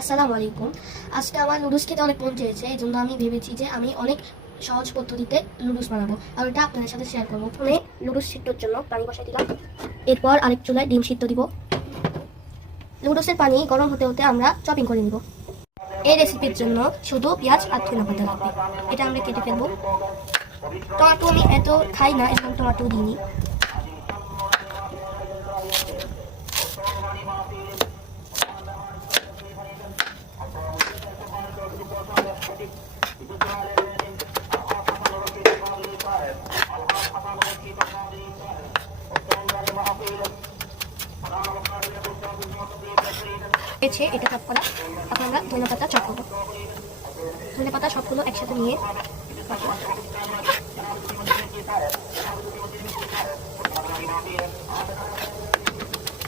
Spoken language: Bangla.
আসসালামু আলাইকুম। আজকে আমার নুডলস খেতে অনেক মন চেয়েছে, এই জন্য আমি ভেবেছি যে আমি অনেক সহজ পদ্ধতিতে নুডলস বানাবো আর ওটা আপনাদের সাথে শেয়ার করবো। প্রথমে নুডলস সিদ্ধর জন্য পানি বসাই দিলাম, এরপর আরেক চুলায় ডিম সিদ্ধ দিব। নুডলসের পানি গরম হতে হতে আমরা চপিং করে নিব। এই রেসিপির জন্য শুধু পেঁয়াজ আর ধনে পাতা লাগবে, এটা আমরা কেটে ফেলবো। টমেটো আমি এত খাই না, এরকম টমেটো দিইনি। এটা চপ করা, এখন আমরা ধনে পাতা চপ করবো। ধনে পাতা সবগুলো একসাথে নিয়ে